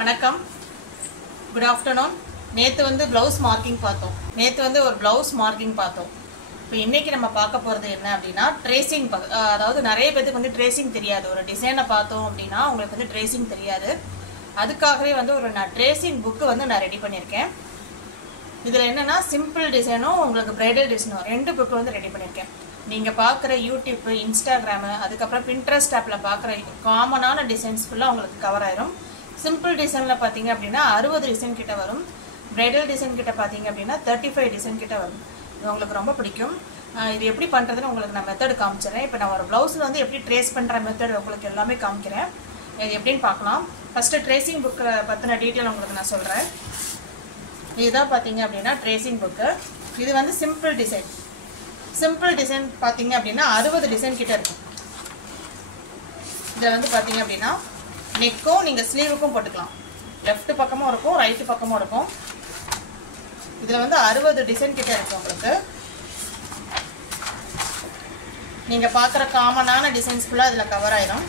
வணக்கம். Good afternoon. நேற்று வந்து ப்ளவுஸ் மார்க்கிங் பார்த்தோம். இப்போ இன்றைக்கி நம்ம பார்க்க போகிறது என்ன அப்படின்னா ட்ரேசிங். அதாவது நிறைய பேருக்கு வந்து ட்ரேசிங் தெரியாது. ஒரு டிசைனை பார்த்தோம் அப்படின்னா உங்களுக்கு வந்து ட்ரேசிங் தெரியாது. அதுக்காகவே வந்து நான் ட்ரேசிங் புக்கு வந்து நான் ரெடி பண்ணியிருக்கேன். இதில் என்னென்னா சிம்பிள் டிசைனும் உங்களுக்கு பிரைடல் டிசைனும் 2 புக்கு வந்து ரெடி பண்ணியிருக்கேன். நீங்கள் பார்க்குற யூடியூப்பு, இன்ஸ்டாகிராமு, அதுக்கப்புறம் பின்ட்ரெஸ்ட் ஆப்பில் பார்க்குற காமனான டிசைன்ஸ் ஃபுல்லாக உங்களுக்கு கவர் ஆயிரும். சிம்பிள் டிசைனில் பார்த்தீங்க அப்படின்னா 60 டிசைன் கிட்ட வரும். பிரைடல் டிசைன் கிட்ட பார்த்தீங்க அப்படின்னா 35 டிசைன் கிட்ட வரும். இது உங்களுக்கு ரொம்ப பிடிக்கும். இது எப்படி பண்ணுறதுன்னு உங்களுக்கு நான் மெத்தட் காமிச்சிடுறேன். இப்போ நான் ஒரு ப்ளவுஸில் வந்து எப்படி ட்ரேஸ் பண்ணுற மெத்தட் உங்களுக்கு எல்லாமே காமிக்கிறேன். இது எப்படின்னு பார்க்கலாம். ஃபஸ்ட்டு ட்ரேசிங் புக்கை பற்றின டீட்டெயில் உங்களுக்கு நான் சொல்கிறேன். இதுதான் பார்த்தீங்க அப்படின்னா ட்ரேசிங் புக்கு. இது வந்து சிம்பிள் டிசைன் பார்த்தீங்க அப்படின்னா 60 டிசைன் கிட்ட இருக்கும். இதில் வந்து பார்த்தீங்க அப்படின்னா நெக்கும் நீங்கள் ஸ்லீவுக்கும் போட்டுக்கலாம். லெஃப்ட் பக்கமும் இருக்கும், ரைட்டு பக்கமும் இருக்கும். இதில் வந்து 60 டிசைன் கிட்ட இருக்கும் உங்களுக்கு. நீங்கள் பார்க்குற காமனான டிசைன்ஸ் ஃபுல்லாக இதில் கவர் ஆயிடும்.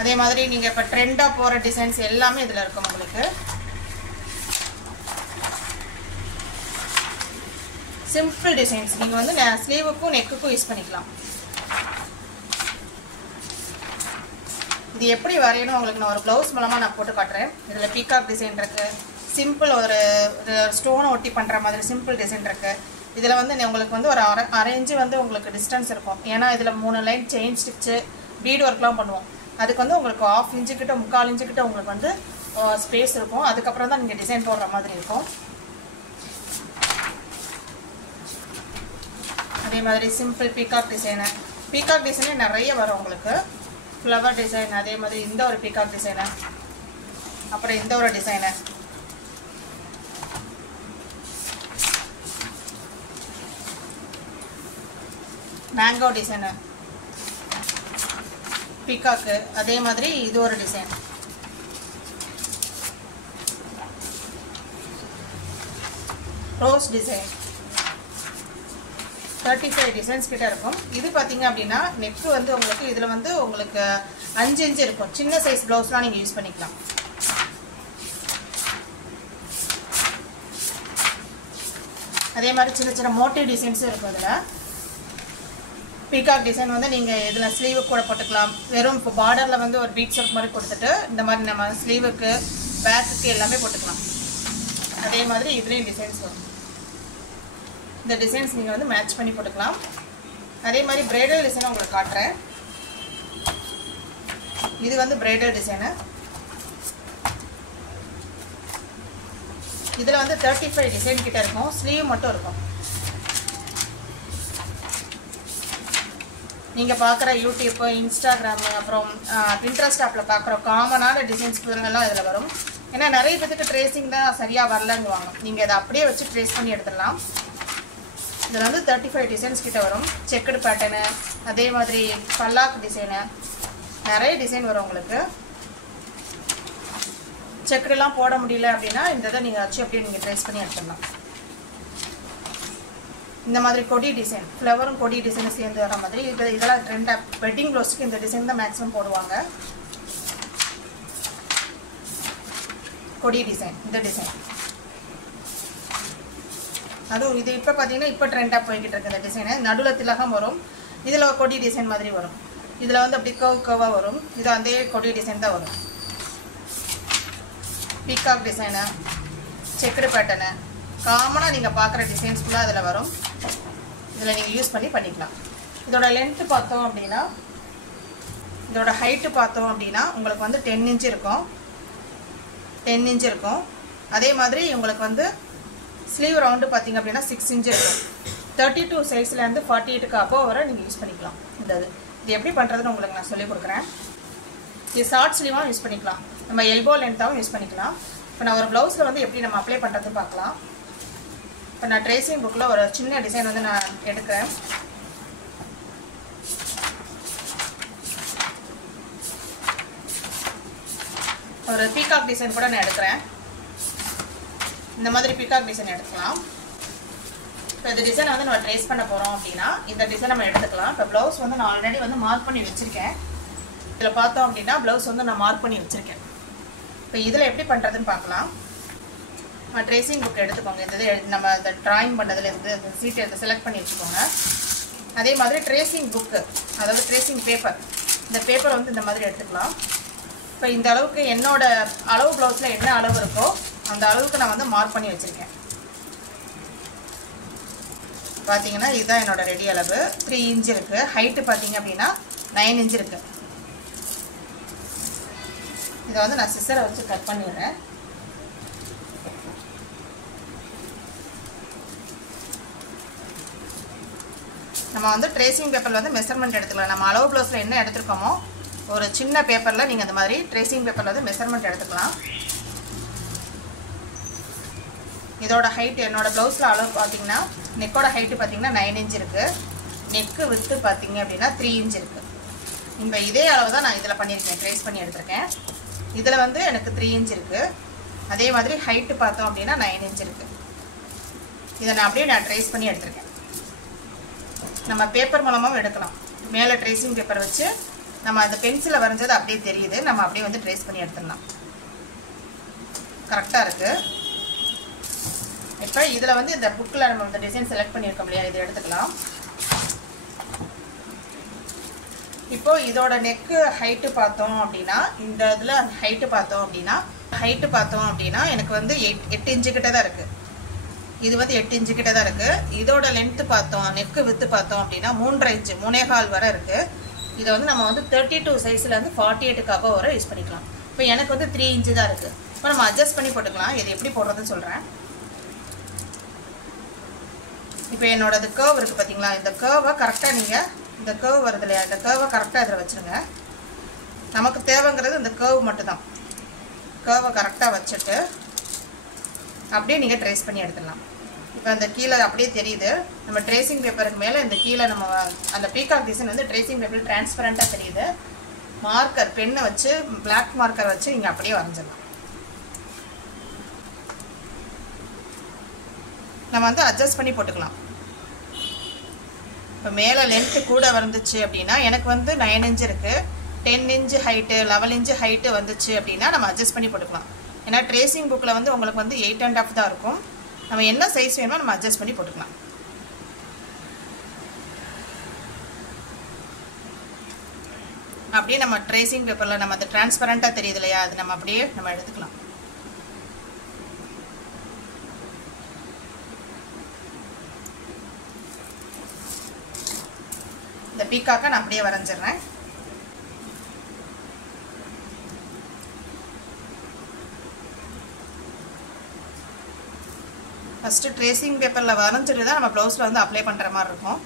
அதே மாதிரி நீங்கள் இப்போ ட்ரெண்டாக போகிற டிசைன்ஸ் எல்லாமே இதில் இருக்கும் உங்களுக்கு. சிம்பிள் டிசைன்ஸ் நீங்கள் வந்து ஸ்லீவுக்கும் நெக்குக்கும் யூஸ் பண்ணிக்கலாம். இது எப்படி வரையணும் உங்களுக்கு நான் ஒரு ப்ளவுஸ் மூலமாக நான் போட்டு காட்டுறேன். இதில் பீகாக் டிசைன் இருக்குது. சிம்பிள் ஒரு ஸ்டோனை ஒட்டி பண்ணுற மாதிரி சிம்பிள் டிசைன் இருக்குது. இதில் வந்து உங்களுக்கு வந்து ஒரு அரை இன்ச்சு வந்து உங்களுக்கு டிஸ்டன்ஸ் இருக்கும். ஏன்னா இதில் 3 லைன் செயின் ஸ்டிச்சு பீட் ஒர்க்லாம் பண்ணுவோம். அதுக்கு வந்து உங்களுக்கு 1/2 இன்ச்சு கிட்ட 3/4 இன்ச்சு கிட்ட உங்களுக்கு வந்து ஸ்பேஸ் இருக்கும். அதுக்கப்புறம் தான் நீங்கள் டிசைன் போடுற மாதிரி இருக்கும். அதே மாதிரி சிம்பிள் பீகாக் டிசைனே நிறைய வரும் உங்களுக்கு. ஃப்ளவர் டிசைன், அதே மாதிரி இந்த ஒரு பீகாக் டிசைனு, அப்புறம் இந்த ஒரு டிசைனு, மேங்கோ டிசைனு, பீகாக்கு, அதே மாதிரி இது ஒரு டிசைன், ரோஸ் டிசைன். 35 டிசைன்ஸ் கிட்ட இருக்கும். இது பார்த்தீங்க அப்படின்னா நெக்கு வந்து உங்களுக்கு இதில் வந்து உங்களுக்கு 5 இன்ச்சு இருக்கும். சின்ன சைஸ் ப்ளவுஸ்லாம் நீங்கள் யூஸ் பண்ணிக்கலாம். அதே மாதிரி சின்ன சின்ன மோட்டிவ் டிசைன்ஸும் இருக்கும். இதில் பீகாக் டிசைன் வந்து நீங்கள் இதில் ஸ்லீவுக்கு கூட போட்டுக்கலாம். வெறும் இப்போ பார்டரில் வந்து ஒரு பீட்ஸ் ஒர்க் மாதிரி கொடுத்துட்டு இந்த மாதிரி நம்ம ஸ்லீவுக்கு பேக்குக்கு எல்லாமே போட்டுக்கலாம். அதே மாதிரி இதுலேயும் டிசைன்ஸ் வரும். இந்த டிசைன்ஸ் நீங்கள் வந்து மேட்ச் பண்ணி போட்டுக்கலாம். அதே மாதிரி பிரைடல் டிசைனை உங்களுக்கு காட்டுறேன். இது வந்து பிரைடல் டிசைனு. இதில் வந்து 35 டிசைன் கிட்ட இருக்கும். ஸ்லீவ் மட்டும் இருக்கும். நீங்கள் பார்க்குற யூடியூப்பு, இன்ஸ்டாகிராமு, அப்புறம் பின்ட்ரெஸ்ட் ஆப்பில் பார்க்குற காமனான டிசைன்ஸ் எல்லாம் இதில் வரும். ஏன்னா நிறைய பேருக்கு ட்ரேசிங் தான் சரியாக வரலங்குவாங்க. நீங்கள் இதை அப்படியே வச்சு ட்ரேஸ் பண்ணி எடுத்துடலாம். இதில் வந்து 35 டிசைன்ஸ் கிட்ட வரும். செக்குடு பேட்டர்னு, அதே மாதிரி பல்லாக் டிசைனு, நிறைய டிசைன் வரும் உங்களுக்கு. செக்குடுலாம் போட முடியல அப்படின்னா இந்த இதை நீங்கள் வச்சு அப்படியே நீங்கள் ட்ரேஸ் பண்ணி எடுத்துடலாம். இந்த மாதிரி கொடி டிசைன், ஃப்ளவரும் கொடி டிசைனும் சேர்ந்து வர மாதிரி இதெல்லாம் ட்ரெண்டாக வெட்டிங் ப்ளவுஸ்க்கு இந்த டிசைன் தான் மேக்ஸிமம் போடுவாங்க. கொடி டிசைன், இந்த டிசைன் அதுவும் இது இப்போ பார்த்தீங்கன்னா இப்போ ட்ரெண்டாக போய்கிட்டு இருக்கு. இந்த டிசைனு நடுவில் திலகம் வரும். இதில் கொடி டிசைன் மாதிரி வரும். இதில் வந்து அப்படி கர்வாக வரும். இது அந்த கொடி டிசைன் தான் வரும். பீகாக் டிசைனு, செக்குடு பேட்டர்னு, காமனாக நீங்கள் பார்க்குற டிசைன்ஸ் ஃபுல்லாக அதில் வரும். இதில் நீங்கள் யூஸ் பண்ணிக்கலாம். இதோட லென்த்து பார்த்தோம் அப்படின்னா, இதோட ஹைட்டு பார்த்தோம் அப்படின்னா உங்களுக்கு வந்து 10 இன்ச்சு இருக்கும். 10 இன்ச்சு இருக்கும். அதே மாதிரி உங்களுக்கு வந்து ஸ்லீவ் ரவுண்டு பார்த்தீங்க அப்படின்னா 6 இன்ச்சு இருக்கும். 32 சைஸ்லேருந்து 48க்கு அப்போ வர நீங்கள் யூஸ் பண்ணிக்கலாம். இது எப்படி பண்ணுறதுன்னு உங்களுக்கு நான் சொல்லிக் கொடுக்குறேன். இது ஷார்ட் ஸ்லீவாகவும் யூஸ் பண்ணிக்கலாம், நம்ம எல்போ லென்த்தாகவும் யூஸ் பண்ணிக்கலாம். இப்போ நான் ஒரு ப்ளவுஸில் வந்து எப்படி நம்ம அப்ளை பண்ணுறது பார்க்கலாம். இப்போ நான் ட்ரேசிங் புக்கில் ஒரு சின்ன டிசைன் வந்து நான் எடுக்கிறேன். ஒரு பீகாக் டிசைன் கூட நான் எடுக்கிறேன். இந்த மாதிரி பீகாக் டிசைன் எடுக்கலாம். இப்போ இந்த டிசைனை வந்து நம்ம ட்ரேஸ் பண்ண போகிறோம் அப்படின்னா இந்த டிசைன் நம்ம எடுத்துக்கலாம். இப்போ ப்ளவுஸ் வந்து நான் ஆல்ரெடி வந்து மார்க் பண்ணி வச்சுருக்கேன். இதில் பார்த்தோம் அப்படின்னா ப்ளவுஸ் வந்து நான் மார்க் பண்ணி வச்சுருக்கேன். இப்போ இதில் எப்படி பண்ணுறதுன்னு பார்க்கலாம். ட்ரேசிங் புக் எடுத்துக்கோங்க. இந்த இது நம்ம இந்த ட்ராயிங் பண்ணதுலேருந்து அந்த சீட்டை எடுத்து செலக்ட் பண்ணி வச்சுக்கோங்க. அதே மாதிரி ட்ரேசிங் புக்கு, அதாவது ட்ரேசிங் பேப்பர், இந்த பேப்பரை வந்து இந்த மாதிரி எடுத்துக்கலாம். இப்போ இந்த அளவுக்கு என்னோட அளவு ப்ளவுஸில் என்ன அளவு இருக்கோ அந்த அளவுக்கு நான் வந்து மார்க் பண்ணி வச்சுருக்கேன். பார்த்தீங்கன்னா இதுதான் என்னோட ரெடி அளவு. 3 இன்ச் இருக்குது. ஹைட்டு பார்த்தீங்க அப்படின்னா 9 இன்ச் இருக்குது. இதை வந்து நான் சிசரை வச்சு கட் பண்ணிடுறேன். நம்ம வந்து ட்ரேசிங் பேப்பரில் வந்து மெஷர்மெண்ட் எடுத்துக்கலாம். நம்ம அளவு ப்ளவுஸில் என்ன எடுத்துருக்கோமோ ஒரு சின்ன பேப்பரில் நீங்கள் இந்த மாதிரி ட்ரேசிங் பேப்பரில் வந்து மெஷர்மெண்ட் எடுத்துக்கலாம். இதோட ஹைட் என்னோட ப்ளவுஸில் அளவு பார்த்தீங்கன்னா நெக்கோட ஹைட்டு பார்த்தீங்கன்னா 9 இன்ச் இருக்குது. நெக்கு வித்து பார்த்தீங்க அப்படின்னா 3 இன்ச் இருக்குது. இப்போ இதே அளவு தான் நான் இதில் பண்ணியிருக்கேன், ட்ரேஸ் பண்ணி எடுத்திருக்கேன். இதில் வந்து எனக்கு 3 இன்ச் இருக்குது. அதே மாதிரி ஹைட்டு பார்த்தோம் அப்படின்னா 9 இன்ச் இருக்குது. இதை நான் அப்படியே ட்ரேஸ் பண்ணி எடுத்திருக்கேன். நம்ம பேப்பர் மூலமாகவும் எடுக்கலாம். மேலே ட்ரேசிங் பேப்பர் வச்சு நம்ம அந்த பென்சிலில் வரைஞ்சது அப்படியே தெரியுது. நம்ம அப்படியே வந்து ட்ரேஸ் பண்ணி எடுத்துடலாம். கரெக்டாக இருக்குது. இப்போ இதில் வந்து இந்த புக்கில் நம்ம இந்த டிசைன் செலக்ட் பண்ணியிருக்கோம் இல்லையா, இதை எடுத்துக்கலாம். இப்போது இதோட நெக்கு ஹைட்டு பார்த்தோம் அப்படின்னா இந்த இதில் ஹைட்டு பார்த்தோம் அப்படின்னா எனக்கு வந்து 8 இன்ச்சு கிட்ட தான் இருக்குது. இது வந்து 8 இன்ச்சு கிட்ட தான் இருக்குது. இதோட லென்த்து பார்த்தோம், நெக்கு வித்து பார்த்தோம் அப்படின்னா 3.5 இன்ச்சு 3.25 வரை இருக்குது. இதை வந்து நம்ம வந்து 32 சைஸில் வந்து 48க்கு அபவ் வரை யூஸ் பண்ணிக்கலாம். இப்போ எனக்கு வந்து 3 இன்ச்சு தான் இருக்குது. இப்போ நம்ம அட்ஜஸ்ட் பண்ணி போட்டுக்கலாம். இது எப்படி போடுறதுன்னு சொல்கிறேன். இப்போ என்னோடது கேர்வ் இருக்குது பார்த்தீங்களா, இந்த கேர்வை கரெக்டாக நீங்கள் இந்த கேர்வ் வருது இல்லையா, இந்த கேர்வை கரெக்டாக இதில் வச்சுருங்க. நமக்கு தேவைங்கிறது இந்த கேர்வ் மட்டும்தான். கேர்வை கரெக்டாக வச்சுட்டு அப்படியே நீங்கள் ட்ரேஸ் பண்ணி எடுத்துடலாம். இப்போ அந்த கீழே அப்படியே தெரியுது. நம்ம ட்ரேசிங் பேப்பருக்கு மேலே இந்த கீழே நம்ம அந்த பீகாக் டிசைன் வந்து ட்ரேசிங் பேப்பர் டிரான்ஸ்பரண்ட்டாக தெரியுது. மார்க்கர் பெண்ணை வச்சு பிளாக் மார்க்கர் வச்சு இங்கே அப்படியே வரைஞ்சிடலாம். நம்ம வந்து அட்ஜஸ்ட் பண்ணி போட்டுக்கலாம். இப்போ மேலே லென்த்து கூட வந்துச்சு அப்படின்னா எனக்கு வந்து 9 இன்ச் இருக்குது. 10 இன்ச் ஹைட்டு 11 இன்ச் ஹைட்டு வந்துச்சு அப்படின்னா நம்ம அட்ஜஸ்ட் பண்ணி போட்டுக்கலாம். ஏன்னா ட்ரேசிங் புக்கில் வந்து உங்களுக்கு வந்து 8.5 தான் இருக்கும். நம்ம என்ன சைஸ் வேணுமோ நம்ம அட்ஜஸ்ட் பண்ணி போட்டுக்கலாம். அப்படியே நம்ம ட்ரேசிங் பேப்பரில் நம்ம அது டிரான்ஸ்பரண்ட்டாக தெரியுது இல்லையா, அது நம்ம அப்படியே நம்ம எடுத்துக்கலாம். இந்த பீக்காக்கை நான் அப்படியே வரைஞ்சிடுறேன். ஃபஸ்ட்டு ட்ரேசிங் பேப்பரில் வரைஞ்சிட்டு தான் நம்ம ப்ளவுஸில் வந்து அப்ளை பண்ணுற மாதிரி இருக்கும்.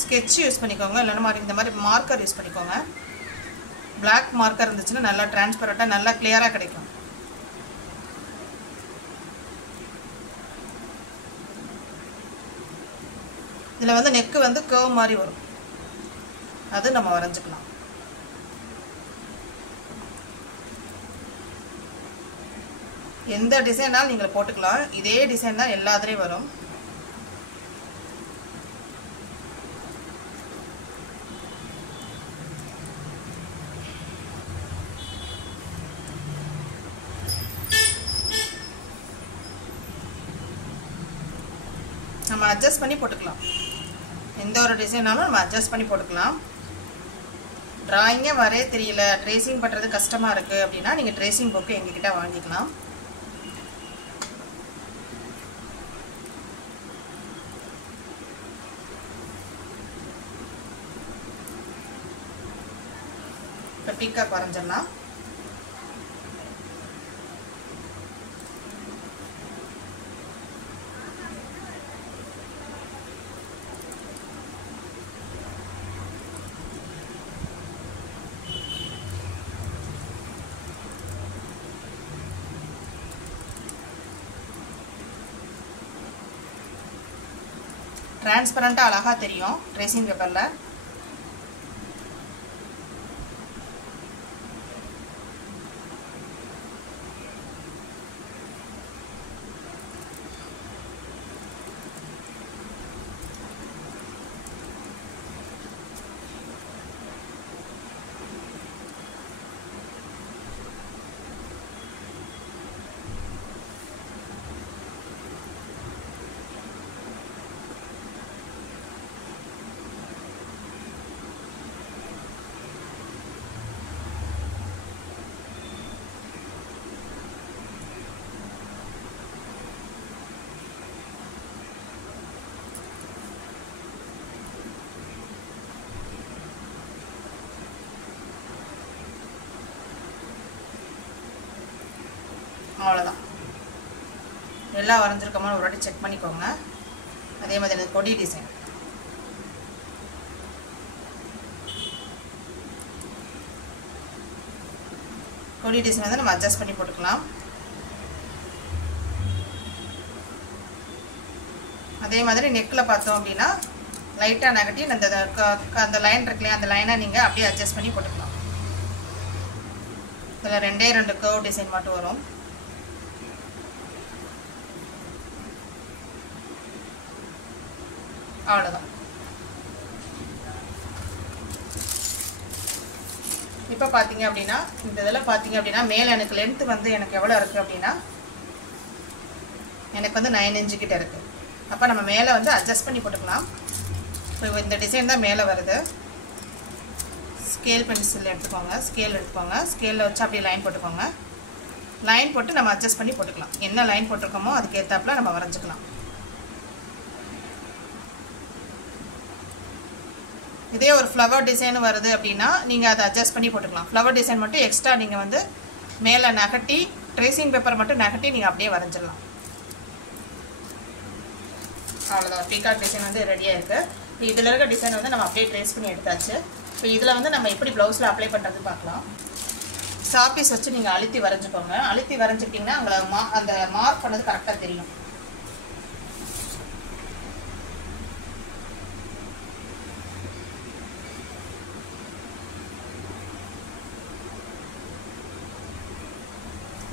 ஸ்கெட்ச் யூஸ் பண்ணிக்கோங்க, இல்லைன்னா இந்த மாதிரி மார்க்கர் யூஸ் பண்ணிக்கோங்க. பிளாக் மார்க்கர் இருந்துச்சுன்னா நல்லா டிரான்ஸ்பரண்ட்டாக நல்லா கிளியராக கிடைக்கும். இதில் வந்து நெக்கு வந்து கர்வ் மாதிரி வரும், அது நம்ம வரைஞ்சிக்கலாம். எந்த டிசைனாலும் நீங்கள் போட்டுக்கலாம். இதே டிசைன் தான் எல்லாத்துலேயும் வரும். நம்ம அட்ஜஸ்ட் பண்ணி போட்டுக்கலாம். எந்த ஒரு டிசைனாலும் நம்ம அட்ஜஸ்ட் பண்ணி போட்டுக்கலாம். ட்ராயிங்கே வரைய தெரியல, ட்ரேசிங் பண்ணுறது கஷ்டமாக இருக்குது அப்படின்னா நீங்கள் ட்ரேசிங் புக்கு எங்ககிட்ட வாங்கிக்கலாம். இப்போ பீக்காக் வரைஞ்சிடலாம். டிரான்ஸ்பரண்ட்டாக அழகாக தெரியும் ட்ரேசிங் பேப்பரில். அவ்வளோதான். எல்லாம் வரைஞ்சிருக்கோமா ஒரு வாட்டி செக் பண்ணிக்கோங்க. அதே மாதிரி இந்த கொடி டிசைன் வந்து நம்ம அட்ஜஸ்ட் பண்ணி போட்டுக்கலாம். அதே மாதிரி நெக்கில் பார்த்தோம் அப்படின்னா லைட்டாக நெகட்டி அந்த லைன் இருக்குல்லையா, அந்த லைனை நீங்கள் அப்படியே அட்ஜஸ்ட் பண்ணி போட்டுக்கலாம். இதில் 2 கர்வ் டிசைன் மட்டும் வரும். அவ்வளோதான். இப்போ பார்த்தீங்க அப்படின்னா இந்த இதில் பார்த்தீங்க அப்படின்னா மேலே எனக்கு லென்த்து வந்து எனக்கு எவ்வளோ இருக்குது அப்படின்னா எனக்கு வந்து 9 இன்ச்சு கிட்ட இருக்குது. அப்போ நம்ம மேலே வந்து அட்ஜஸ்ட் பண்ணி போட்டுக்கலாம். இப்போ இந்த டிசைன் தான் மேலே வருது. ஸ்கேல் பென்சில் எடுத்துக்கோங்க, ஸ்கேலில் வச்சு அப்படியே லைன் போட்டுக்கோங்க. லைன் போட்டு நம்ம அட்ஜஸ்ட் பண்ணி போட்டுக்கலாம். என்ன லைன் போட்டிருக்கோமோ அதுக்கு ஏற்றாப்புல நம்ம வரைஞ்சிக்கலாம். இதே ஒரு ஃப்ளவர் டிசைன் வருது அப்படின்னா நீங்கள் அதை அட்ஜஸ்ட் பண்ணி போட்டுக்கலாம். ஃப்ளவர் டிசைன் மட்டும் எக்ஸ்ட்ரா நீங்கள் வந்து மேலே நகட்டி ட்ரேசிங் பேப்பர் மட்டும் நகட்டி நீங்கள் அப்படியே வரைஞ்சிடலாம். அவ்வளோதான். பீகாக் டிசைன் வந்து ரெடியாக இருக்குது. இப்போ இதில் இருக்க டிசைன் வந்து நம்ம அப்படியே ட்ரேஸ் பண்ணி எடுத்தாச்சு. இப்போ இதில் வந்து நம்ம எப்படி ப்ளவுஸில் அப்ளை பண்ணுறது பார்க்கலாம். சாப்பீஸ் வச்சு நீங்கள் அழுத்தி வரைஞ்சிக்கோங்க. அழுத்தி வரைஞ்சிட்டிங்கன்னா உங்களை அந்த மார்க் பண்ணது கரெக்டாக தெரியும்.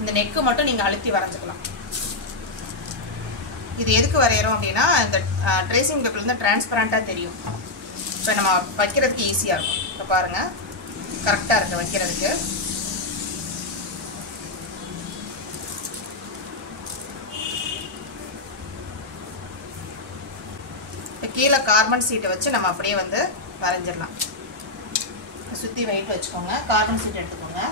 இந்த நெக்கு மட்டும் நீங்கள் அழுத்தி வரைஞ்சிக்கலாம். இது எதுக்கு வரைகிறோம் அப்படின்னா இந்த ட்ரேசிங் பேப்பர் வந்து டிரான்ஸ்பரண்ட்டாக தெரியும். இப்போ நம்ம வைக்கிறதுக்கு ஈஸியாக இருக்கும். இப்போ பாருங்கள், கரெக்டாக இருக்குது வைக்கிறதுக்கு. இப்போ கீழே கார்பன் சீட்டை வச்சு நம்ம அப்படியே வந்து வரைஞ்சிடலாம். சுற்றி வெயிட் வச்சுக்கோங்க. கார்பன் சீட் எடுத்துக்கோங்க.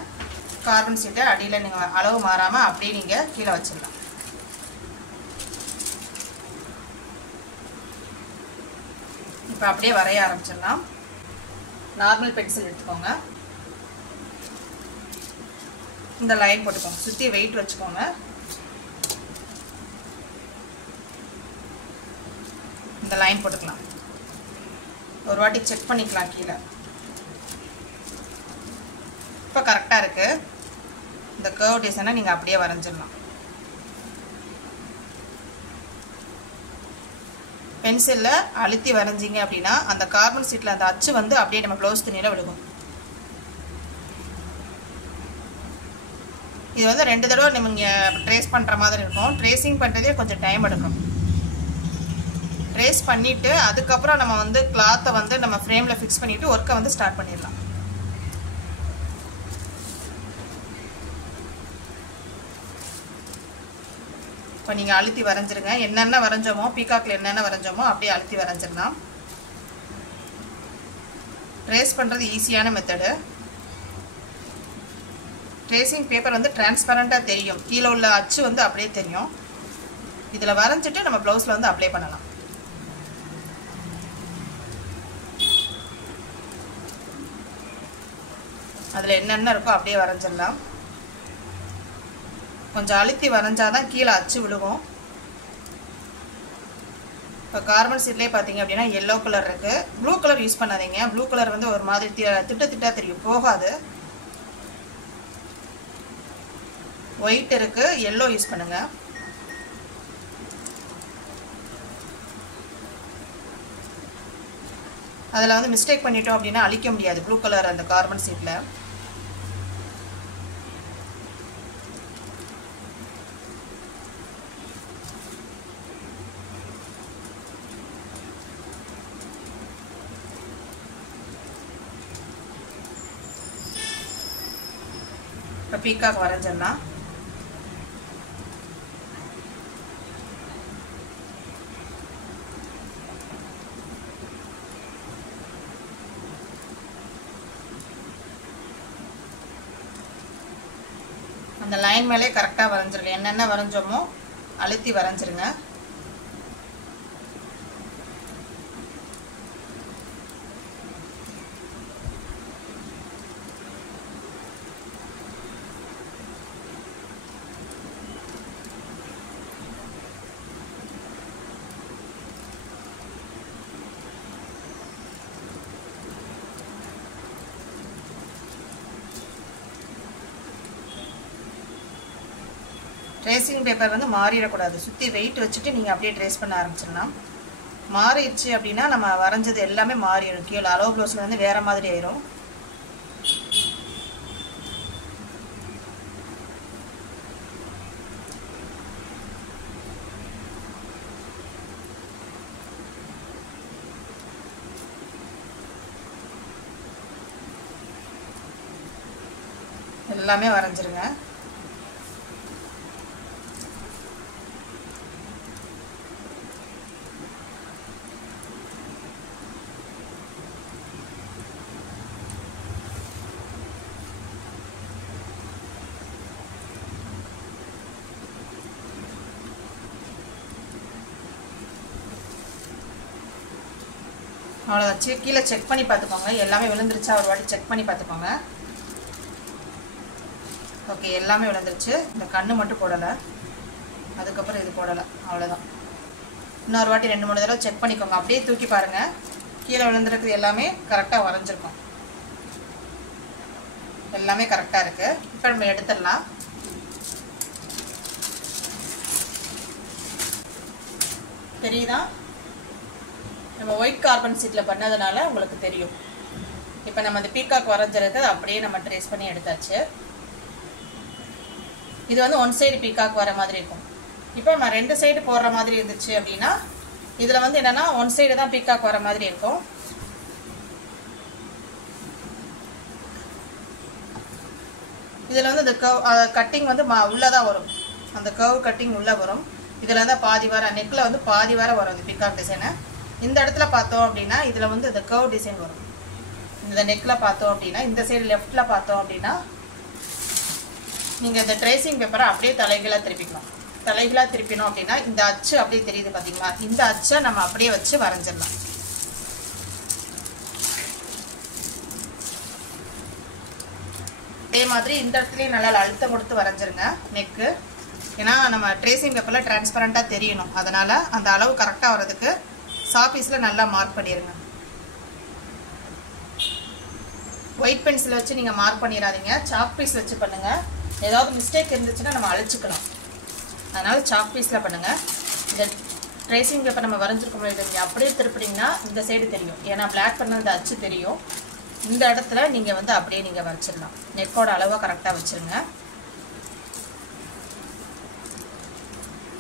கார்பன் சீட்டை அடியில் நீங்கள் அளவு மாறாமல் அப்படியே நீங்கள் கீழே வச்சிடலாம். இப்போ அப்படியே வரைய ஆரம்பிச்சிடலாம். நார்மல் பென்சில் எடுத்துக்கோங்க. இந்த லைன் போட்டுக்கோங்க. சுற்றி வெயிட் வச்சுக்கோங்க. இந்த லைன் போட்டுக்கலாம். ஒரு வாட்டி செக் பண்ணிக்கலாம் கீழே. இப்போ கரெக்டாக இருக்குது. இந்த கர்வ் டிசைனை நீங்கள் அப்படியே வரைஞ்சிடலாம். பென்சிலில் அழுத்தி வரைஞ்சிங்க அப்படின்னா அந்த கார்பன் சீட்டில் அந்த அச்சு வந்து அப்படியே நம்ம ப்ளவுஸ் துணியில் விழுகும். இது வந்து 2 தடவை நீங்கள் ட்ரேஸ் பண்ணுற மாதிரி இருக்கும். ட்ரேசிங் பண்ணுறதே கொஞ்சம் டைம் எடுக்கும். ட்ரேஸ் பண்ணிவிட்டு அதுக்கப்புறம் நம்ம வந்து கிளாத்தை வந்து நம்ம ஃப்ரேமில் ஃபிக்ஸ் பண்ணிவிட்டு ஒர்க்கை வந்து ஸ்டார்ட் பண்ணிடலாம். இப்போ நீங்கள் அழுத்தி வரைஞ்சிருங்க. என்னென்ன வரைஞ்சோமோ பீகாக்கில் என்னென்ன வரைஞ்சோமோ அப்படியே அழுத்தி வரைஞ்சிடலாம். ட்ரேஸ் பண்ணுறது ஈஸியான மெத்தடு. ட்ரேசிங் பேப்பர் வந்து டிரான்ஸ்பரண்ட்டாக தெரியும். கீழே உள்ள அச்சு வந்து அப்படியே தெரியும். இதில் வரைஞ்சிட்டு நம்ம ப்ளவுஸில் வந்து அப்ளை பண்ணலாம். அதில் என்னென்ன இருக்கோ அப்படியே வரைஞ்சிடலாம். கொஞ்சம் அழுத்தி வரைஞ்சாதான் கீழே அச்சு விழுகும். இப்போ கார்பன் சீட்லேயே பார்த்தீங்க அப்படின்னா எல்லோ கலர் இருக்குது. ப்ளூ கலர் யூஸ் பண்ணாதீங்க. ப்ளூ கலர் வந்து ஒரு மாதிரி திட்டாக தெரியும், போகாது. ஒயிட் இருக்குது, எல்லோ யூஸ் பண்ணுங்கள். அதில் வந்து மிஸ்டேக் பண்ணிட்டோம் அப்படின்னா அழிக்க முடியாது ப்ளூ கலர் அந்த கார்பன் சீட்டில். இப்போ பீகாக் வரைஞ்சிடலாம். அந்த லைன் மேலே கரெக்டாக வரைஞ்சிருங்க. என்னென்ன வரைஞ்சோமோ அழுத்தி வரைஞ்சிருங்க. ட்ரேசிங் பேப்பர் வந்து மாறிடக்கூடாது. சுற்றி வெயிட் வச்சுட்டு நீங்கள் அப்படியே ட்ரேஸ் பண்ண ஆரம்பிச்சிடலாம். மாறிடுச்சு அப்படின்னா நம்ம வரைஞ்சது எல்லாமே மாறிடும். கீழே அளவு ப்ளவுஸில் வந்து வேறு மாதிரி ஆயிரும். எல்லாமே வரைஞ்சிருங்க. அவ்வளோதான். கீழே செக் பண்ணி பார்த்துக்கோங்க. எல்லாமே விழுந்துருச்சா ஒரு வாட்டி செக் பண்ணி பார்த்துக்கோங்க. ஓகே, எல்லாமே விழுந்துருச்சு. இந்த கண்ணு மட்டும் போடலை, அதுக்கப்புறம் இது போடலை. அவ்வளோதான். இன்னொரு வாட்டி 2-3 தடவை செக் பண்ணிக்கோங்க. அப்படியே தூக்கி பாருங்கள். கீழே விழுந்துருக்குது எல்லாமே கரெக்டாக வரைஞ்சிருக்கோம். எல்லாமே கரெக்டாக இருக்குது. இப்போ நம்ம எடுத்துடலாம். தெரியுதா? நம்ம ஒயிட் கார்பன் ஷீட்டில் பண்ணதுனால உங்களுக்கு தெரியும். இப்போ நம்ம அந்த பீகாக் வரைஞ்சிருக்கு அப்படியே நம்ம ட்ரேஸ் பண்ணி எடுத்தாச்சு. இது வந்து 1 சைடு பீகாக் வர மாதிரி இருக்கும். இப்போ நம்ம 2 சைடு போடுற மாதிரி இருந்துச்சு அப்படின்னா இதில் வந்து என்னென்னா 1 சைடு தான் பீகாக் வர மாதிரி இருக்கும். இதில் வந்து இந்த கட்டிங் வந்து உள்ளதான் வரும். அந்த கர்வ் கட்டிங் உள்ளே வரும். இதில் தான் பாதி வர நெக்கில் வந்து பாதி வர வரும் இந்த பீகாக் டிசைனு. இந்த இடத்துல பார்த்தோம் அப்படின்னா இதில் வந்து இந்த கர்வ் டிசைன் வரும். இந்த நெக்கில் பார்த்தோம் அப்படின்னா இந்த சைடு லெஃப்டில் பார்த்தோம் அப்படின்னா நீங்கள் இந்த ட்ரேசிங் பேப்பரை அப்படியே தலைகீழாக திருப்பிக்கணும். தலைகீழாக திருப்பினோம் அப்படின்னா இந்த அச்சு அப்படியே தெரியுது பார்த்தீங்களா? இந்த அச்சை நம்ம அப்படியே வச்சு வரைஞ்சிடலாம். அதே மாதிரி இந்த இடத்துலையும் நல்லா அழுத்தம் கொடுத்து வரைஞ்சிருங்க நெக்கு. ஏன்னா நம்ம ட்ரேசிங் பேப்பரில் டிரான்ஸ்பரண்ட்டாக தெரியணும். அதனால் அந்த அளவு கரெக்டாக வர்றதுக்கு சாப்பீஸில் நல்லா மார்க் பண்ணிடுங்க. ஒயிட் பென்சில் வச்சு நீங்கள் மார்க் பண்ணிடாதீங்க. சாக் பீஸ் வச்சு பண்ணுங்கள். ஏதாவது மிஸ்டேக் இருந்துச்சுன்னா நம்ம அழிச்சிக்கலாம். அதனால் சாக் பீஸில் பண்ணுங்கள். இந்த ட்ரேசிங் பேப்பர் நம்ம வரைஞ்சிருக்கோம் நீங்கள் அப்படியே திருப்பினீங்கன்னா இந்த சைடு தெரியும். ஏன்னா பிளாக் பண்ண அந்த அச்சு தெரியும். இந்த இடத்துல நீங்கள் வந்து அப்படியே நீங்கள் வச்சிடலாம். நெக்கோட அளவை கரெக்டாக வச்சுருங்க.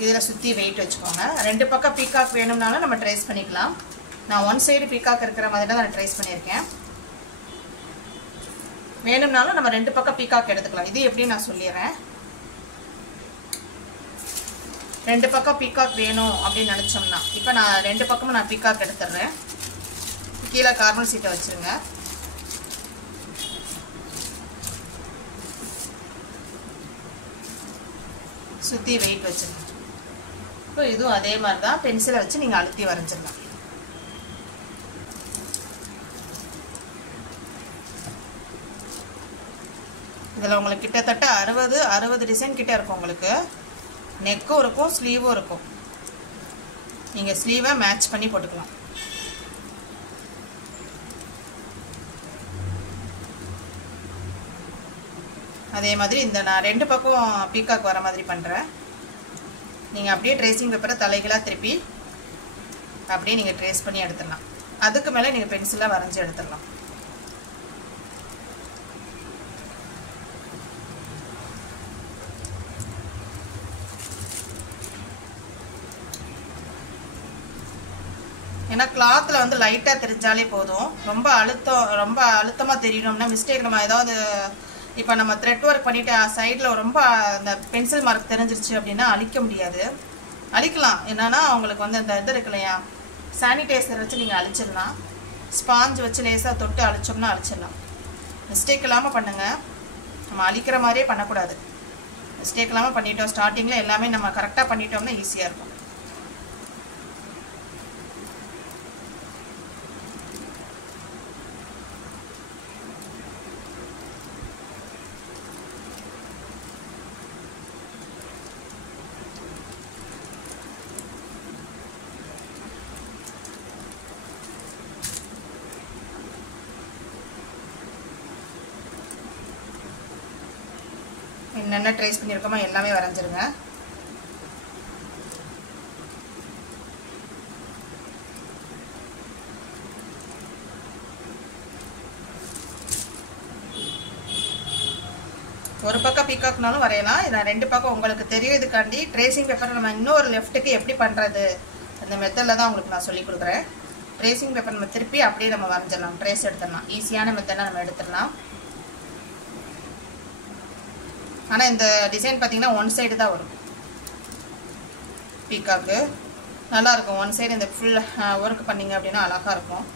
இதில் சுற்றி வெயிட் வச்சுக்கோங்க. 2 பக்கம் பீகாக் வேணும்னாலும் நம்ம ட்ரேஸ் பண்ணிக்கலாம். நான் 1 சைடு பீகாக் இருக்கிற மாதிரி தான் நான் ட்ரேஸ் பண்ணியிருக்கேன். வேணும்னாலும் நம்ம 2 பக்கம் பீகாக் எடுத்துக்கலாம். இது எப்படி நான் சொல்லிடுறேன். 2 பக்கம் பீகாக் வேணும் அப்படின்னு நினச்சோம்னா இப்போ நான் 2 பக்கமும் நான் பீகாக் எடுத்துடுறேன். கீழே கார்பன் ஷீட்டை வச்சுருங்க. சுற்றி வெயிட் வச்சுருங்க. இப்போ இதுவும் அதே மாதிரி தான் பென்சிலை வச்சு நீங்கள் அழுத்தி வரைஞ்சிடலாம். இதில் உங்களுக்கு கிட்டத்தட்ட 60 டிசைன் கிட்டே இருக்கும். உங்களுக்கு நெக்கும் இருக்கும், ஸ்லீவும் இருக்கும். நீங்கள் ஸ்லீவை மேட்ச் பண்ணி போட்டுக்கலாம். அதே மாதிரி இந்த நான் 2 பக்கம் பீகாக் வர மாதிரி பண்ணுறேன். நீங்கள் அப்படியே ட்ரேசிங் பேப்பரை தலைகீழாக திருப்பி அப்படியே நீங்கள் ட்ரேஸ் பண்ணி எடுத்துடலாம். அதுக்கு மேலே நீங்கள் பென்சிலாக வரைஞ்சி எடுத்துடலாம். ஏன்னா கிளாத்தில் வந்து லைட்டாக தெரிஞ்சாலே போதும். ரொம்ப அழுத்தமாக தெரியணும்னா மிஸ்டேக் நம்ம ஏதாவது இப்போ நம்ம த்ரெட் ஒர்க் பண்ணிவிட்டு சைடில் ரொம்ப அந்த பென்சில் மார்க் தெரிஞ்சிருச்சு அப்படின்னா அழிக்க முடியாது. அழிக்கலாம். என்னன்னா அவங்களுக்கு வந்து அந்த இது இருக்கு இல்லையா, சானிடைசர் வச்சு நீங்கள் அழிச்சிடலாம். ஸ்பாஞ்ச் வச்சு லேசாக தொட்டு அழிச்சோம்னா அழிச்சிடலாம். மிஸ்டேக் இல்லாமல் பண்ணுங்கள். நம்ம அழிக்கிற மாதிரியே பண்ணக்கூடாது. மிஸ்டேக் இல்லாமல் பண்ணிட்டோம். ஸ்டார்டிங்கில் எல்லாமே நம்ம கரெக்டாக பண்ணிட்டோம்னா ஈஸியாக இருக்கும். என்னென்ன ட்ரேஸ் பண்ணியிருக்கோமோ எல்லாமே வரைஞ்சிருங்க. ஒரு பக்கம் பீகாக்னாலும் வரையலாம். நான் 2 பக்கம் உங்களுக்கு தெரியுதுக்காண்டி ட்ரேசிங் பேப்பர் நம்ம இன்னொரு லெஃப்ட்டுக்கு எப்படி பண்ணுறது அந்த மெத்தடில் தான் உங்களுக்கு நான் சொல்லிக் கொடுக்குறேன். ட்ரேசிங் பேப்பர் நம்ம திருப்பி அப்படியே நம்ம வரைஞ்சிடலாம், ட்ரேஸ் எடுத்துடலாம். ஈஸியான மெத்தடில் நம்ம எடுத்துடலாம். ஆனால் இந்த டிசைன் பார்த்தீங்கன்னா ஒன் சைடு தான் வரும். பீகாக்கு நல்லாயிருக்கும். ஒன் சைடு இந்த ஃபுல் ஒர்க் பண்ணிங்க அப்படின்னா அழகாக இருக்கும்.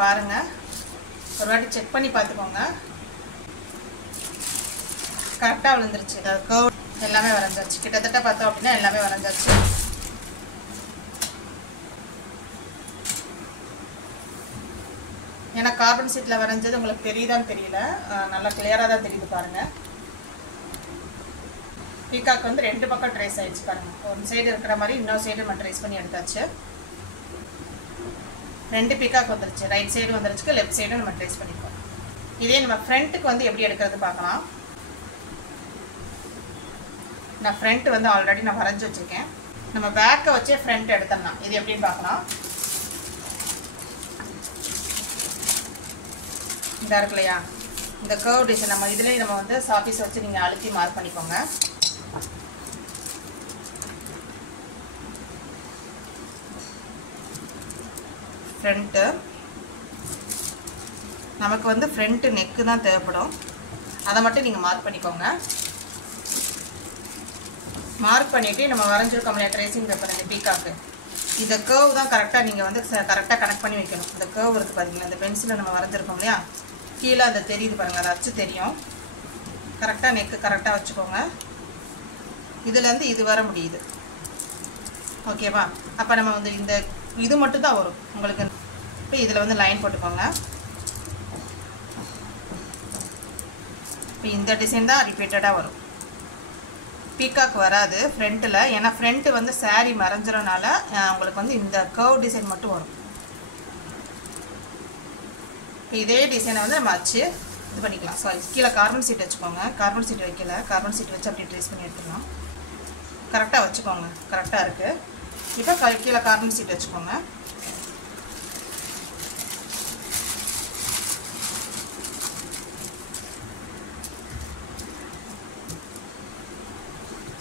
பாருங்க, ஒரு வாட்டி செக் பண்ணி பார்த்துக்கோங்க. கரெக்டாக விழுந்துருச்சு. கர்வ் எல்லாமே வரைஞ்சாச்சு. கிட்டத்தட்ட பார்த்தோம் அப்படின்னா எல்லாமே வரைஞ்சாச்சு. ஏன்னா கார்பன் ஷீட்டில் வரைஞ்சது உங்களுக்கு தெரியுதான்னு தெரியல, நல்லா கிளியராக தான் தெரியுது. பாருங்க, பீகாக் வந்து 2 பக்கம் ட்ரேஸ் ஆயிடுச்சு. பாருங்க, ஒரு சைடு இருக்கிற மாதிரி இன்னொரு சைடு நம்ம ட்ரேஸ் பண்ணி எடுத்தாச்சு. 2 பீகாக் வந்துருச்சு. ரைட் சைடு வந்துருச்சு, லெஃப்ட் சைடும் நம்ம ட்ரேஸ் பண்ணிப்போம். இதே நம்ம ஃப்ரண்ட்டுக்கு வந்து எப்படி எடுக்கிறது பார்க்கலாம். நான் ஃப்ரண்ட் வந்து ஆல்ரெடி நான் வரைஞ்சி வச்சுருக்கேன். நம்ம பேக்கை வச்சே ஃப்ரண்ட் எடுத்துடலாம். இது எப்படின்னு பார்க்கலாம். இந்த இருக்கு இல்லையா, இந்த கர்வ் டிசைன் நம்ம இதுலேயும் நம்ம வந்து சாஃபீஸ் வச்சு நீங்கள் அழுத்தி மார்க் பண்ணிக்கோங்க. ஃப்ரண்ட்டு நமக்கு வந்து ஃப்ரண்ட்டு நெக்கு தான் தேவைப்படும். அதை மட்டும் நீங்கள் மார்க் பண்ணிக்கோங்க. மார்க் பண்ணிவிட்டு நம்ம வரைஞ்சிருக்கோம் இல்லையா ட்ரேசிங் பேப்பர், இந்த பீகாக்கு இந்த கர்வ் தான் கரெக்டாக நீங்கள் வந்து கரெக்டாக கனெக்ட் பண்ணி வைக்கணும். இந்த கர்வ் இருக்குது பார்த்தீங்களா, இந்த பென்சிலில் நம்ம வரைஞ்சிருக்கோம் இல்லையா, கீழே அந்த தெரியுது பாருங்கள், அதை அச்சு தெரியும். கரெக்டாக நெக்கு கரெக்டாக வச்சுக்கோங்க. இதுலேருந்து இது வர முடியுது. ஓகேவா? அப்போ நம்ம வந்து இந்த இது மட்டும் தான் வரும் உங்களுக்கு. இப்போ இதில் வந்து லைன் போட்டுக்கோங்க. இப்போ இந்த டிசைன் தான் ரிப்பீட்டடாக வரும். பீகாக் வராது ஃப்ரண்ட்டில், ஏன்னா ஃப்ரண்ட்டு வந்து சாரீ மறைஞ்சிறனால உங்களுக்கு வந்து இந்த கர்வ் டிசைன் மட்டும் வரும். இப்போ இதே டிசைனை வந்து நம்ம வச்சு இது பண்ணிக்கலாம். சாரி, கீழே கார்பன் ஷீட் வச்சுக்கோங்க. கார்பன் ஷீட் வைக்கல, கார்பன் ஷீட் வச்சு அப்படி ட்ரேஸ் பண்ணி எடுத்துக்கலாம். கரெக்டாக வச்சுக்கோங்க, கரெக்டாக இருக்குது. இப்போ கீழே கார்பன் ஷீட் வச்சுக்கோங்க.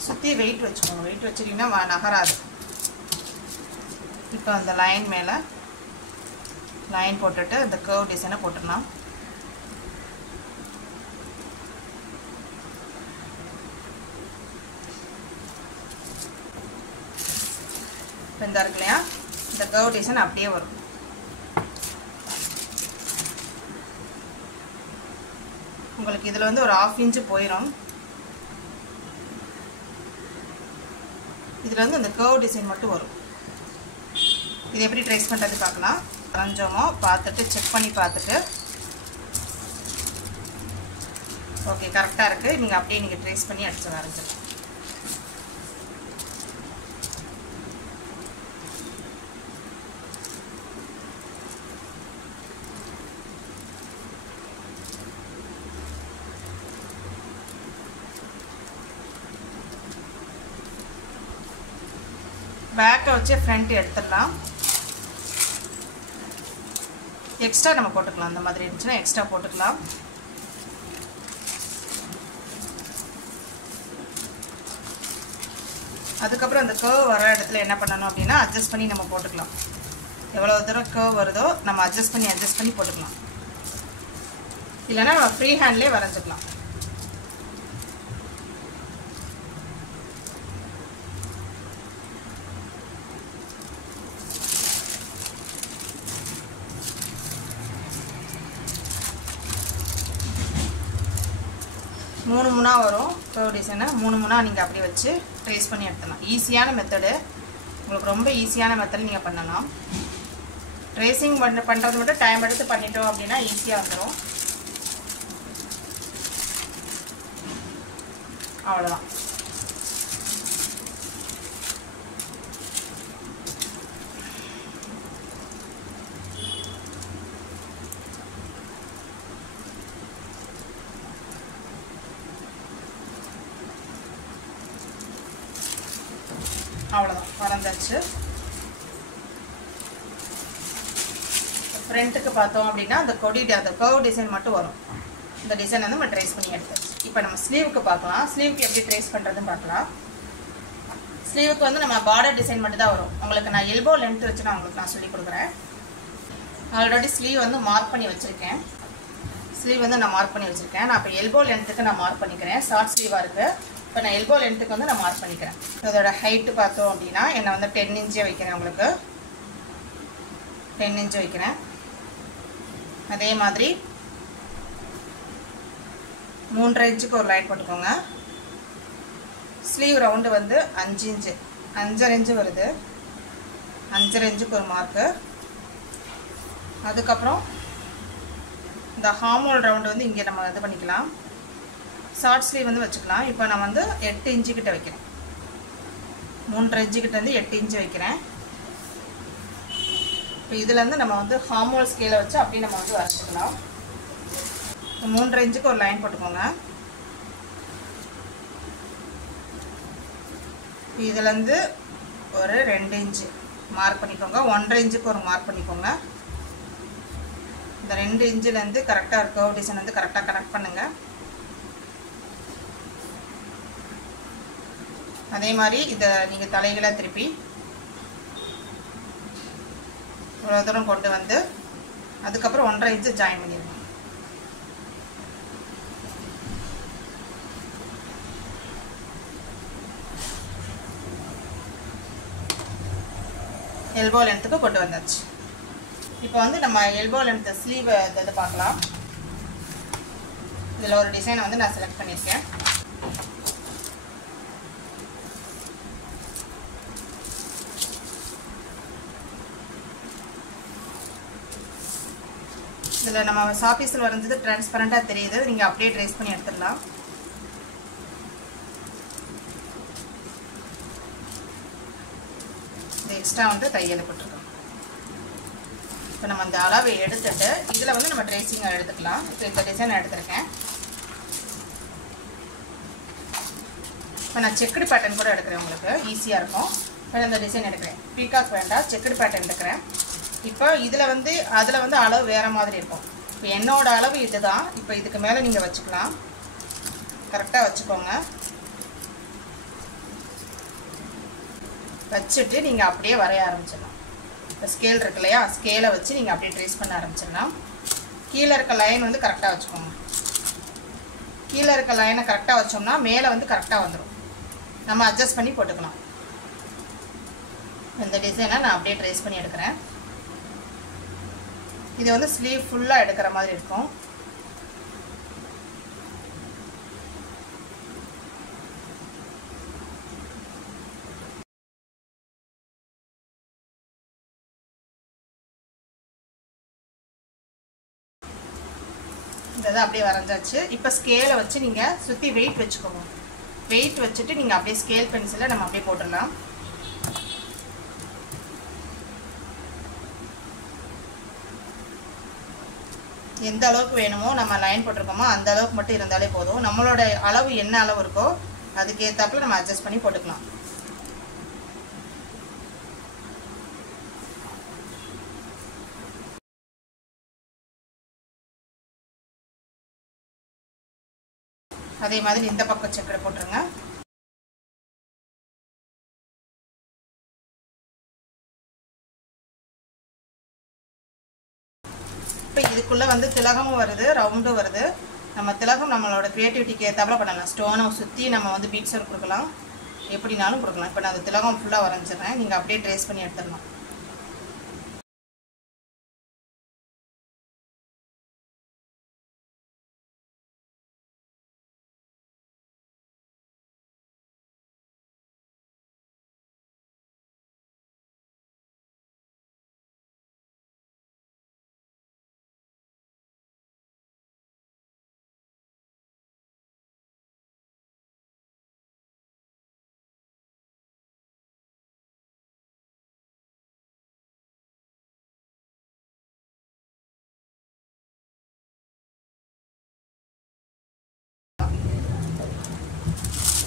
சுற்றி வெயிட் வச்சுக்கோங்க. வெயிட் வச்சிட்டிங்கன்னா நகராது. இப்போ அந்த லைன் மேலே லைன் போட்டுட்டு இந்த கர்வ் டிசைனை போட்டுடலாம். இப்போ இந்த இருக்கு இல்லையா, இந்த கர்வ் டிசைன் அப்படியே வரும். உங்களுக்கு இதில் வந்து ஒரு 1/2 இன்ச்சு போயிடும். இதில் வந்து இந்த கர்வ் டிசைன் மட்டும் வரும். இது எப்படி ட்ரேஸ் பண்ணுறது பார்க்கலாம். வரைஞ்சோமோ பார்த்துட்டு செக் பண்ணி பார்த்துட்டு ஓகே கரெக்டாக இருக்குது. நீங்கள் அப்படியே நீங்கள் ட்ரேஸ் பண்ணி அடிச்சு வரைஞ்சிடலாம். பேக்கை வச்சு ஃப்ரண்ட் எடுத்துடலாம். எக்ஸ்ட்ரா நம்ம போட்டுக்கலாம். அந்த மாதிரி இருந்துச்சுன்னா எக்ஸ்ட்ரா போட்டுக்கலாம். அதுக்கப்புறம் அந்த கர்வ் வர இடத்துல என்ன பண்ணணும் அப்படின்னா அட்ஜஸ்ட் பண்ணி நம்ம போட்டுக்கலாம். எவ்வளோ தூரம் கர்வ் வருதோ நம்ம அட்ஜஸ்ட் பண்ணி போட்டுக்கலாம். இல்லைன்னா நம்ம ஃப்ரீ ஹேண்ட்லேயே வரைஞ்சிக்கலாம். மூணு மூணாக வரும் கர்வ் டிசைனை. மூணு மூணாக நீங்கள் அப்படி வச்சு ட்ரேஸ் பண்ணி எடுத்துடலாம். ஈஸியான மெத்தடு, உங்களுக்கு ரொம்ப ஈஸியான மெத்தட் நீங்கள் பண்ணலாம். ட்ரேசிங் பண்ணுறது மட்டும் டைம் எடுத்து பண்ணிட்டோம் அப்படின்னா ஈஸியாக வந்துடும். அவ்வளோதான். அவ்வளோதான், வரைஞ்சாச்சு. ஃப்ரண்ட்டுக்கு பார்த்தோம் அப்படின்னா அந்த அந்த கர்வ் டிசைன் மட்டும் வரும். இந்த டிசைன் வந்து நம்ம ட்ரேஸ் பண்ணி எடுத்தாச்சு. இப்போ நம்ம ஸ்லீவுக்கு பார்க்கலாம். ஸ்லீவுக்கு எப்படி ட்ரேஸ் பண்ணுறதுன்னு பார்க்கலாம். ஸ்லீவுக்கு வந்து நம்ம பார்டர் டிசைன் மட்டும் தான் வரும். உங்களுக்கு நான் எல்போ லென்த் வச்சு நான் சொல்லி கொடுக்குறேன். ஆல்ரெடி ஸ்லீவ் வந்து மார்க் பண்ணி வச்சுருக்கேன். நான் இப்போ எல்போ லென்த்துக்கு நான் மார்க் பண்ணிக்கிறேன். ஷார்ட் ஸ்லீவாக இருக்குது. இப்போ நான் எல்போ லென்த்துக்கு வந்து நான் மார்க் பண்ணிக்கிறேன். அதோட ஹைட்டு பார்த்தோம் அப்படின்னா என்னை வந்து 10 இன்ச்சே வைக்கிறேன். உங்களுக்கு 10 இன்ச்சு வைக்கிறேன். அதே மாதிரி 3.5 இன்ச்சுக்கு ஒரு லைன் போட்டுக்கோங்க. ஸ்லீவ் ரவுண்டு வந்து 5 இன்ச்சு, 5.5 இன்ச்சு வருது. 5.5 இன்ச்சுக்கு ஒரு மார்க்கு. அதுக்கப்புறம் இந்த ஹார்மோல் ரவுண்டு வந்து இங்கே நம்ம இது பண்ணிக்கலாம். ஷார்ட் ஸ்லீவ் வந்து வச்சுக்கலாம். இப்போ நான் வந்து 8 இன்ச்சுக்கிட்ட வைக்கிறேன். 3.5 இன்ச்சுக்கிட்ட வந்து 8 இன்ச்சு வைக்கிறேன். இப்போ இதுலேருந்து நம்ம வந்து ஹார்மோல் ஸ்கேலை வச்சு அப்படியே நம்ம வந்து வரைச்சிக்கலாம். 3.5 இன்ச்சுக்கு ஒரு லைன் போட்டுக்கோங்க. இதுலேருந்து ஒரு 2 இன்ச்சு மார்க் பண்ணிக்கோங்க. 1.5 இன்ச்சுக்கு ஒரு மார்க் பண்ணிக்கோங்க. இந்த 2 இன்ச்சுலேருந்து கரெக்டாக கர்வ் டிசைன் வந்து கரெக்டாக கனெக்ட் பண்ணுங்கள். அதே மாதிரி இதை நீங்கள் தலைகளை திருப்பி இவ்வளோ தூரம் கொண்டு வந்து அதுக்கப்புறம் 1.5 இன்ச்சு ஜாயின் பண்ணிடுங்க. எல்போ லென்த்துக்கு கொண்டு வந்தாச்சு. இப்போ வந்து நம்ம எல்போ லென்த் ஸ்லீவ் இது பார்க்கலாம். இதில் ஒரு டிசைனை வந்து நான் செலக்ட் பண்ணியிருக்கேன். இதில் நம்ம சாப்பீஸில் வரைஞ்சது டிரான்ஸ்பரண்ட்டாக தெரியுது. நீங்கள் அப்படியே ட்ரேஸ் பண்ணி எடுத்துடலாம். இது எக்ஸ்ட்ரா வந்து தையல் போட்டிருக்கோம். இப்போ நம்ம அந்த அளவை எடுத்துட்டு இதில் வந்து நம்ம ட்ரேசிங்கை எடுத்துக்கலாம். இப்போ இந்த டிசைன் எடுத்திருக்கேன். இப்போ நான் செக்குடு பேட்டர்ன் கூட எடுக்கிறேன். உங்களுக்கு ஈஸியாக இருக்கும். இப்போ இந்த டிசைன் எடுக்கிறேன். பீகாக் வேண்டாம், செக்குடு பேட்டர்ன் எடுக்கிறேன். இப்போ இதில் வந்து அதில் வந்து அளவு வேறு மாதிரி இருக்கும். இப்போ என்னோட அளவு இது தான். இப்போ இதுக்கு மேலே நீங்கள் வச்சுக்கலாம். கரெக்டாக வச்சுக்கோங்க. வச்சுட்டு நீங்கள் அப்படியே வரைய ஆரம்பிச்சிடலாம். இப்போ ஸ்கேல் இருக்கு இல்லையா, ஸ்கேலை வச்சு நீங்கள் அப்படியே ட்ரேஸ் பண்ண ஆரம்பிச்சிடலாம். கீழே இருக்க லைன் வந்து கரெக்டாக வச்சுக்கோங்க. கீழே இருக்க லைனை கரெக்டாக வச்சோம்னா மேலே வந்து கரெக்டாக வந்துடும். நம்ம அட்ஜஸ்ட் பண்ணி போட்டுக்கலாம். இந்த டிசைனை நான் அப்படியே ட்ரேஸ் பண்ணி எடுக்கிறேன். இது வந்து ஸ்லீவ் ஃபுல்லாக எடுக்கிற மாதிரி இருக்கும். இதை அப்படியே வரைஞ்சாச்சு. இப்போ ஸ்கேலை வச்சு நீங்கள் சுற்றி வெயிட் வச்சுக்கோங்க. வெயிட் வச்சுட்டு நீங்கள் அப்படியே ஸ்கேல் பென்சிலை நம்ம அப்படியே போட்டுடலாம். எந்த அளவுக்கு வேணுமோ நம்ம லைன் போட்டிருக்கோமோ அந்த அளவுக்கு மட்டும் இருந்தாலே போதும். நம்மளோட அளவு என்ன அளவு இருக்கோ அதுக்கு ஏற்றாப்புல நம்ம அட்ஜஸ்ட் பண்ணி போட்டுக்கலாம். அதே மாதிரி இந்த பக்கம் செக்கரை போட்டுருங்க. இப்போ இதுக்குள்ளே வந்து திலகமும் வருது, ரவுண்டும் வருது. நம்ம திலகம் நம்மளோட க்ரியேட்டிவிட்டிக்கு ஏற்றாப்புல பண்ணலாம். ஸ்டோனை சுற்றி நம்ம வந்து பீட்ஸ் ஒர்க் கொடுக்கலாம், எப்படினாலும் கொடுக்கலாம். இப்போ நான் அந்த திலகம் ஃபுல்லாக வரைஞ்சிடுறேன், நீங்கள் அப்படியே ட்ரேஸ் பண்ணி எடுத்துடலாம்.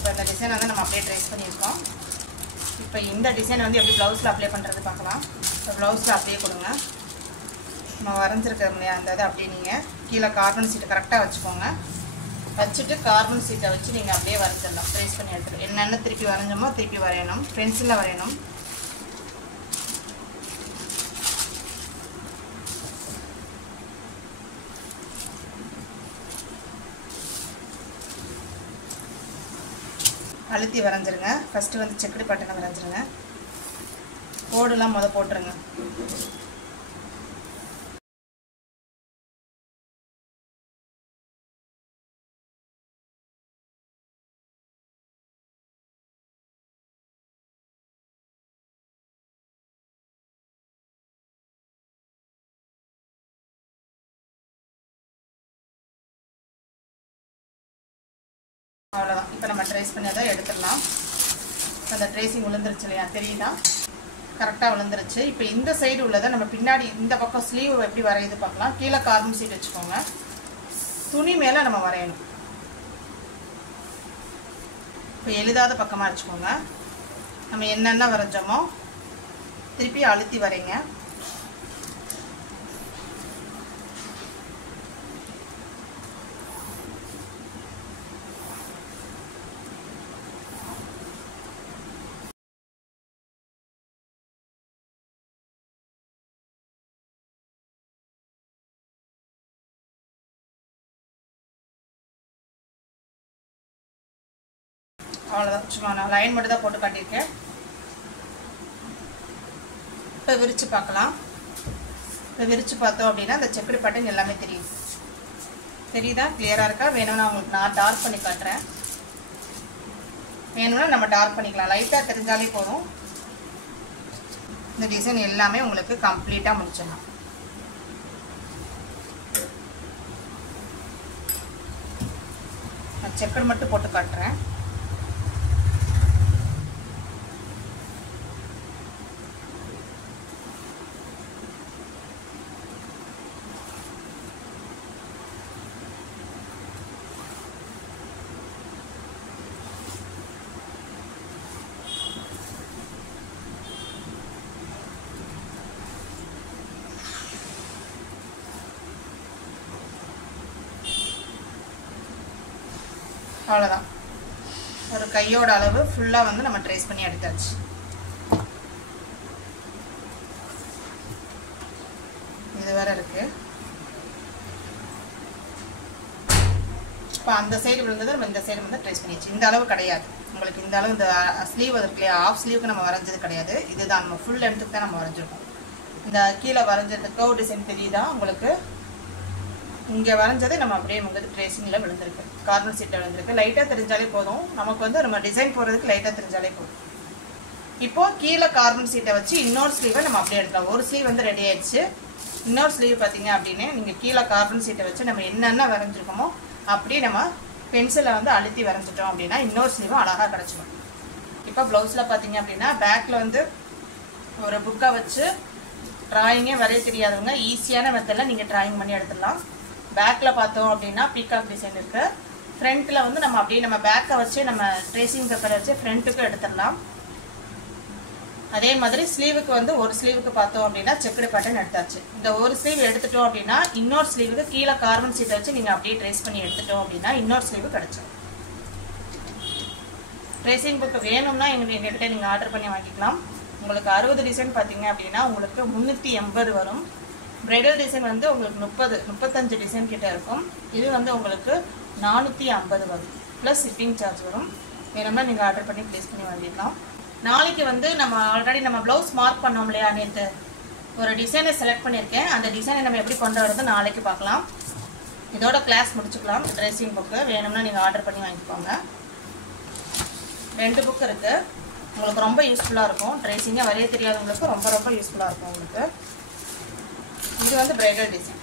இப்போ இந்த டிசைன் வந்து நம்ம அப்படியே ட்ரேஸ் பண்ணியிருக்கோம். இப்போ இந்த டிசைன் வந்து எப்படி ப்ளவுஸில் அப்ளை பண்ணுறது பார்க்கலாம். இப்போ ப்ளவுஸில் அப்படியே கொடுங்க. நம்ம வரைஞ்சிருக்கிறோம் இல்லையா, அந்த இதை அப்படியே நீங்கள் கீழே கார்பன் சீட்டை கரெக்டாக வச்சுக்கோங்க. வச்சுட்டு கார்பன் சீட்டை வச்சு நீங்கள் அப்படியே வரைஞ்சிடலாம். ட்ரேஸ் பண்ணி எடுத்துட்டு என்னென்ன திருப்பி வரைஞ்சோமோ திருப்பி வரையணும், பென்சிலில் வரையணும். அழுத்தி வரைஞ்சிருங்க. ஃபஸ்ட்டு வந்து செக்குடு பட்டனை வரைஞ்சிருங்க. கோடுலாம் போட்டுருங்க. அவ்வளோதான். இப்போ நம்ம ட்ரேஸ் பண்ணதை எடுத்துடலாம். இப்போ அந்த ட்ரேசிங் விழுந்துருச்சு இல்லையா, தெரியுதா? கரெக்டாக விழுந்துருச்சு. இப்போ இந்த சைடு உள்ளதை நம்ம பின்னாடி இந்த பக்கம் ஸ்லீவ் எப்படி வரையுது பார்க்கலாம். கீழே கார்பன் சீட் வச்சுக்கோங்க, துணி மேலே நம்ம வரையணும். இப்போ எழுதாத பக்கமாக வச்சுக்கோங்க. நம்ம என்னென்ன வரைஞ்சோமோ திருப்பி அழுத்தி வரைங்க. அவ்வளோதான். சும்மா நான் லைன் மட்டும் தான் போட்டு காட்டியிருக்கேன். இப்போ விரித்து பார்க்கலாம். இப்போ விரித்து பார்த்தோம் அப்படின்னா அந்த செக்குடு பட்டன் எல்லாமே தெரியுதா? கிளியராக இருக்கா? வேணும்னா உங்களுக்கு நான் டார்க் பண்ணி காட்டுறேன். வேணும்னா நம்ம டார்க் பண்ணிக்கலாம். லைட்டாக தெரிஞ்சாலே போதும். இந்த டிசைன் எல்லாமே உங்களுக்கு கம்ப்ளீட்டாக முடிச்சிடலாம். நான் செக்குடு மட்டும் போட்டு காட்டுறேன். அவ்வளோதான். ஒரு கையோட அளவு ஃபுல்லாக வந்து நம்ம ட்ரேஸ் பண்ணி எடுத்தாச்சு. இது வேற இருக்கு. இப்போ அந்த சைடு விழுந்தது நம்ம இந்த சைடு வந்து ட்ரேஸ் பண்ணியாச்சு. இந்த அளவு கிடையாது உங்களுக்கு. இந்த அளவு இந்த ஸ்லீவ் இருக்கு இல்லையா, ஆஃப் ஸ்லீவுக்கு நம்ம வரைஞ்சது கிடையாது. இதுதான் நம்ம ஃபுல் லென்த்துக்கு தான் நம்ம வரைஞ்சிருக்கோம். இந்த கீழே வரைஞ்சது கர்வ் டிசைன் தெரியுதா உங்களுக்கு? இங்கே வரைஞ்சது நம்ம அப்படியே உங்களுக்கு ட்ரேசிங்கில் விழுந்திருக்கு, கார்பன் சீட்டில் விழுந்திருக்கு. லைட்டாக தெரிஞ்சாலே போதும். நமக்கு வந்து நம்ம டிசைன் போடுறதுக்கு லைட்டாக தெரிஞ்சாலே போதும். இப்போது கீழே கார்பன் சீட்டை வச்சு இன்னொரு ஸ்லீவை நம்ம அப்படியே எடுக்கலாம். ஒரு ஸ்லீவ் வந்து ரெடி ஆயிடுச்சு. இன்னொரு ஸ்லீவ் பார்த்தீங்க அப்படின்னு நீங்கள் கீழே கார்பன் சீட்டை வச்சு நம்ம என்னென்ன வரைஞ்சிருக்கோமோ அப்படியே நம்ம பென்சிலை வந்து அழுத்தி வரைஞ்சிட்டோம் அப்படின்னா இன்னொரு ஸ்லீவும் அழகாக கிடச்சிடும். இப்போ ப்ளவுஸில் பார்த்தீங்க அப்படின்னா பேக்கில் வந்து ஒரு புக்கை வச்சு ட்ராயிங்கே வரைய தெரியாதவங்க ஈஸியான மெத்தடில் நீங்கள் ட்ராயிங் பண்ணி எடுத்துடலாம். பேக்கில் பார்த்தோம் அப்படின்னா பீகாக் டிசைன் இருக்குது. ஃப்ரண்ட்டில் வந்து நம்ம அப்படியே நம்ம பேக்கை வச்சு நம்ம ட்ரேசிங் பேப்பரை வச்சு ஃப்ரண்ட்டுக்கும் எடுத்துடலாம். அதே மாதிரி ஸ்லீவுக்கு வந்து ஒரு ஸ்லீவுக்கு பார்த்தோம் அப்படின்னா செக்குடு பேட்டர்ன் எடுத்தாச்சு. இந்த ஒரு ஸ்லீவ் எடுத்துட்டோம் அப்படின்னா இன்னொரு ஸ்லீவுக்கு கீழே கார்பன் சீட்டை வச்சு நீங்கள் அப்படியே ட்ரேஸ் பண்ணி எடுத்துட்டோம் அப்படின்னா இன்னொரு ஸ்லீவு கிடச்சிடும். ட்ரேசிங் புக்கு வேணும்னா எங்ககிட்ட நீங்கள் ஆர்டர் பண்ணி வாங்கிக்கலாம். உங்களுக்கு 60 டிசைன் பார்த்தீங்க அப்படின்னா உங்களுக்கு 380 வரும். பிரைடல் டிசைன் வந்து உங்களுக்கு 35 டிசைன் கிட்ட இருக்கும். இது வந்து உங்களுக்கு 450 வரும். ப்ளஸ் ஷிப்பிங் சார்ஜ் வரும். வேணும்னா நீங்கள் ஆர்டர் பண்ணி ப்ளேஸ் பண்ணி வாங்கிடலாம். நாளைக்கு வந்து நம்ம ஆல்ரெடி நம்ம ப்ளவுஸ் மார்க் பண்ணோம் இல்லையா, நேற்று ஒரு டிசைனை செலக்ட் பண்ணியிருக்கேன். அந்த டிசைனை நம்ம எப்படி கொண்டு வரது நாளைக்கு பார்க்கலாம். இதோட கிளாஸ் முடிச்சுக்கலாம். ட்ரெஸ்ஸிங் புக்கு வேணும்னா நீங்கள் ஆர்டர் பண்ணி வாங்கிக்கோங்க. 2 புக் இருக்குது. உங்களுக்கு ரொம்ப யூஸ்ஃபுல்லாக இருக்கும். ட்ரெஸ்ஸிங்காக வரைய தெரியாதவங்களுக்கு ரொம்ப ரொம்ப யூஸ்ஃபுல்லாக இருக்கும் உங்களுக்கு. இது வந்து பிரைடல் டிசைன்.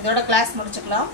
இதோட கிளாஸ் முடிச்சுக்கலாம்.